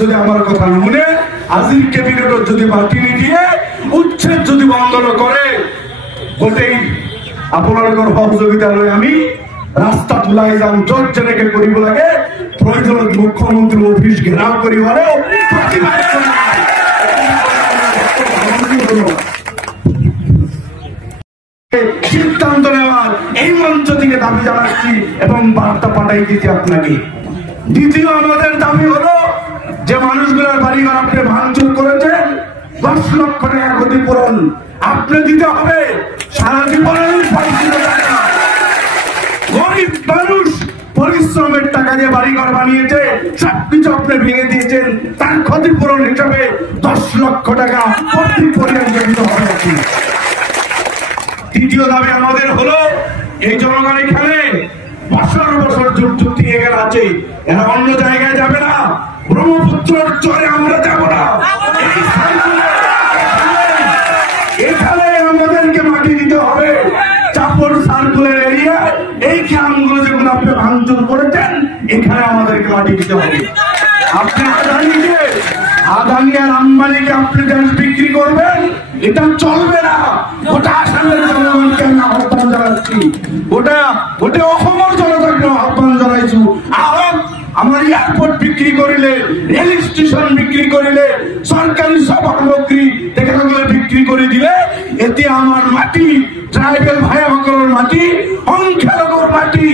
যদি আমার কথা শুনে আজির ক্যাবিনেটত যদি মাতি নিদিয়ে উচ্ছেদ যদি বন্ধ করে গোটেই আপোনালোকৰ সহযোগিতা লৈ আমি রাস্তাত ওলাই যাম যত যেনেকে কৰিব লাগে প্রয়োজনত মুখ্যমন্ত্রী অফিস ঘেরাও করিবারেও প্রতিবাদ সিদ্ধান্ত নেওয়ার এই মঞ্চ থেকে দাবি জানাচ্ছি এবং বার্তা পাঠাই দিচ্ছি আপনাকে। দ্বিতীয় আমাদের দাবি হলো যে মানুষগুলোর বাড়িঘর আপনি ভাঙচুর করেছেন 10 লক্ষ টাকা ক্ষতিপূরণ আপনি দিতে হবে। সারা জীবনের গরিব মানুষ পরিশ্রমের টাকা দিয়ে বাড়িঘর বানিয়েছে, সবকিছু আপনি ভেঙে দিয়েছেন, তার ক্ষতিপূরণ হিসাবে 10 লক্ষ টাকা প্রতি পরিবারকে দিতে হবে। তৃতীয় দাবি আমাদের হলো এই জনগণ এখানে বছর বছর যুগ যুগ থেকে এখানে আছে, এরা অন্য জায়গায় যাবে না, ব্রহ্মপুত্রের চরে আমরা যাব না, এখানে আমাদেরকে মাটি দিতে হবে। চাপড় সার্কুলার এরিয়া এই গ্রামগুলো যেগুলো আপনি ভাঙচুর করেছেন এখানে আমাদেরকে মাটি দিতে হবে। আপনি আদানি আর আম্বানিকে আপনি দেশ বিক্রি করবেন, এটা চলবে না। ওটা আসামের জনগণকে আমি আহ্বান জানাচ্ছি, ওটা অসমৰ জনতাকে আহ্বান জানাইছো। আমার এয়ারপোর্ট বিক্রি করিলে, রেল স্টেশন বিক্রি করিলে, সরকারি সব সামগ্রী এখানে বিক্রি করে দিলে এতে আমার মাটি, ট্রাইবেল ভাই সকলের মাটি, সংখ্যালঘুর মাটি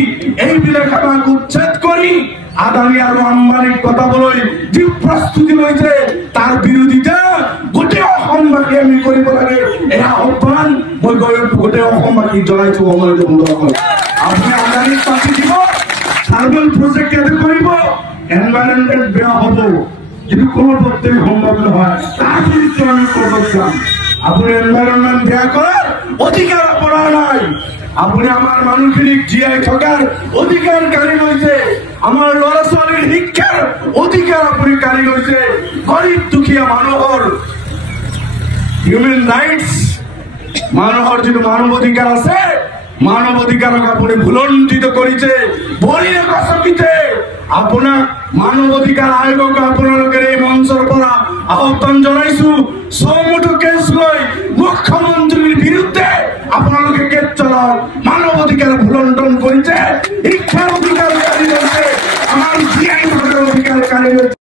এইবিলাক আমাক উচ্ছেদ করি আদানি আর আম্বানির কথা বলে যে প্রস্তুতি রয়েছে তার বিরোধিতা গোটেই অসমবাসী আমি কৰিব লাগে। এই আহ্বান মই গোটেই অসমবাসী জনাইছো। আপনি আদানিক পাতি দিব, থার্মাল প্রজেক্ট এতে করব, এনভায়রনমেন্ট বেয়া হব, যদি কোনো প্রত্যেক সম্ভব হয় তাহলে আমি করতাম। আপনি এনভায়রনমেন্ট বেয়া করার অধিকার আপনার নাই। আপনি আমার মানুষের জিয়াই থাকার অধিকার কারি রয়েছে, আমার লড়া ছোৱালীর শিক্ষার অধিকার আপনি কারি রয়েছে। গরিব দুখিয়া মানুহৰ হিউম্যান রাইটস, মানুহৰ যিটো মানৱ অধিকার আছে, মানৱ অধিকারক আপনি ভুলণ্ঠিত করেছে, বলিয়ে কচকিছে। আপোনাক মানৱ অধিকাৰ আয়োগক আপোনালোকে এই মঞ্চৰ পৰা আহ্বান জনাইছো, চমুটো কেছ লৈ মুখ্যমন্ত্রীর বিরুদ্ধে আপোনালোকে কেছ চলাওক। মানৱ অধিকাৰ ভুলণ্ঠন করেছে, শিক্ষার অধিকার কারি রয়েছে, আমার জিআই অধিকার কারি রয়েছে।